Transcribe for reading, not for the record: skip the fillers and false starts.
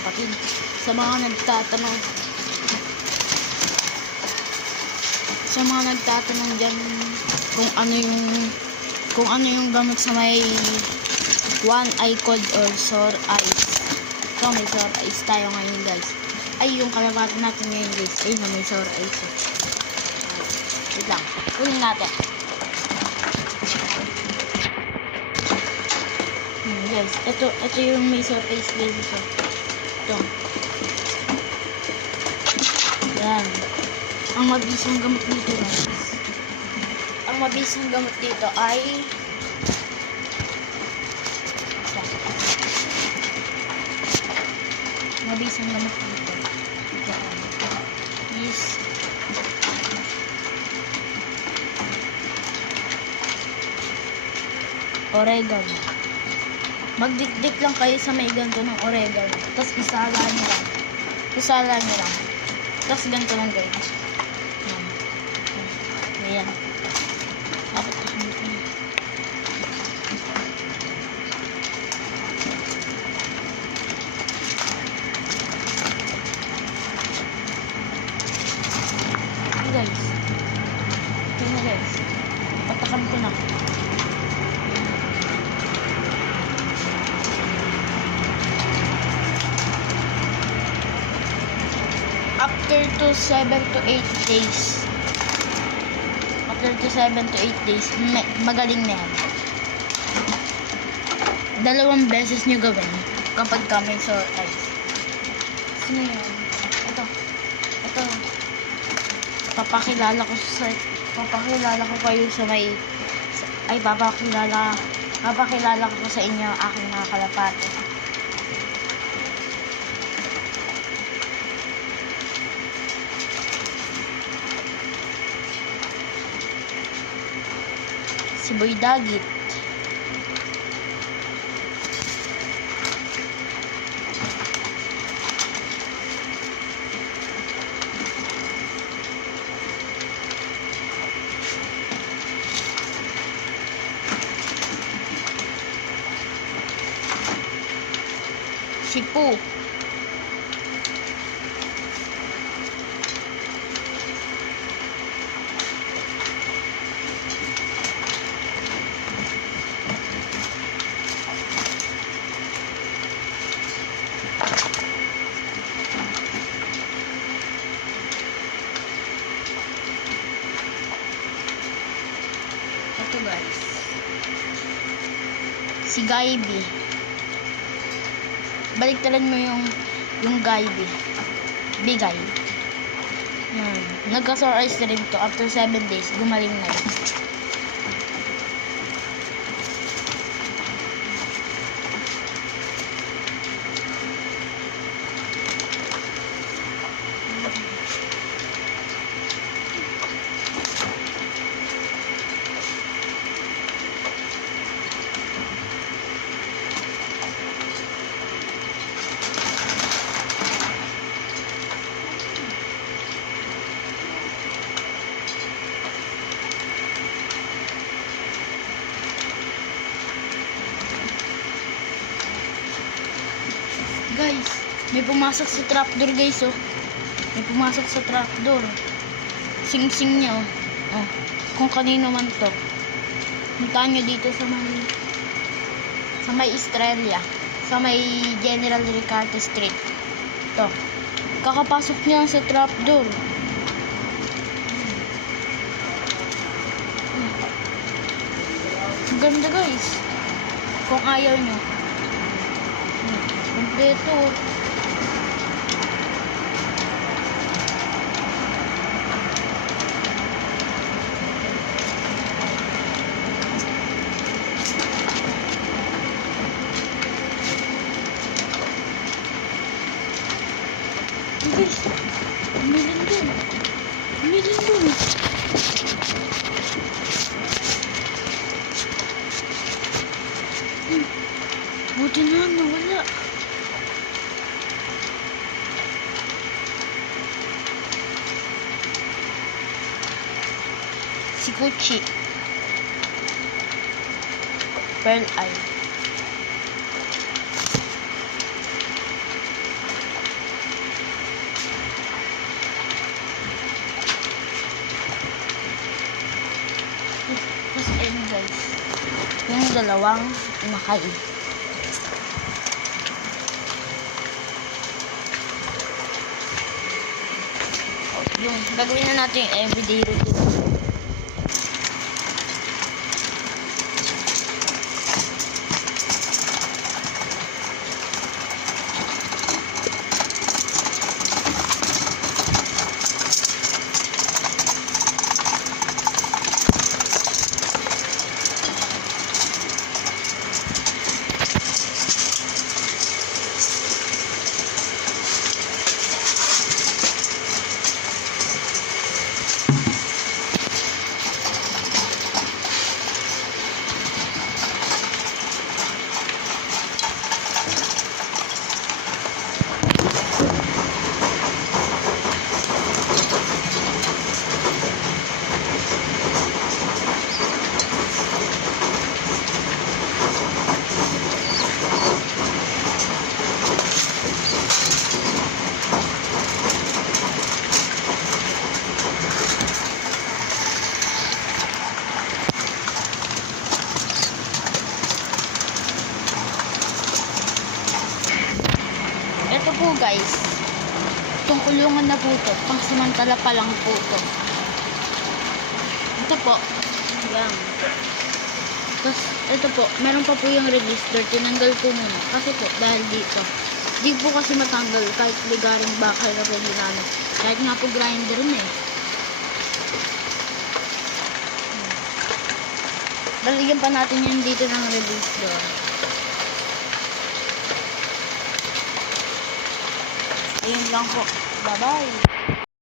kapatid. Sa mga nagtatanong, dyan kung ano yung gamot sa may one eye cold or sore eyes. So may sore eyes tayo ngayon guys. Ay yung kalapatan natin ngayon guys. Ay na may sore eyes. Wait lang. Kunin natin. Guys, ito yung may sore eyes guys. Ito. Yan. Ang mabisang gamot dito guys. Ang mabisang gamot dito ay mabisang gamot dito. Is oregano. Magdikdik lang kayo sa may ganito ng oregano. Tapos isala nyo lang. Tapos ganito lang guys. Ayan. Dapat kasunod ko na. Guys. Ito na guys. Patakan ko na. After 7 to 8 days. After 7 to 8 days, magaling na yan. 2 beses nyo gawin kapag ka may sore eyes. Sino yan? Ito. Papakilala ko kayo sa may papakilala ko sa inyo aking mga kalapate. Si Boy Dagit. Si Poo. Ito guys. Si Gaiby. Baliktaran mo yung Gaiby. Bigay. Nagka-sore eyes na rin to. After 7 days, gumaling na rin. Guys, may pumasok sa trapdoor guys oh. May pumasok sa trapdoor. Sing-sing niya oh. Kung kanino man to. Puntahan nyo dito sa may Estrella. Sa may General Ricarte Street. Ito. Kakapasok niya sa trapdoor. Ang ganda guys. Kung ayaw nyo. Kompleto. Guys, umilin dun. Buti na, nawala. Si Gucci. Pearl Eye. dalawang makay. Yung gagawin na natin yung everyday routine. Ito po guys, itong kulungan na po ito, pangsamantala pa lang po ito. Ito po, yan. Tapos ito po, meron pa po yung register, tinanggal ko muna. Kasi po, dahil dito, di po kasi matanggal kahit ligaring bakal na po ginamit. Kahit nga po grinder na eh. Lalagyan pa natin yun dito ng register. Ayun lang po. Bye-bye.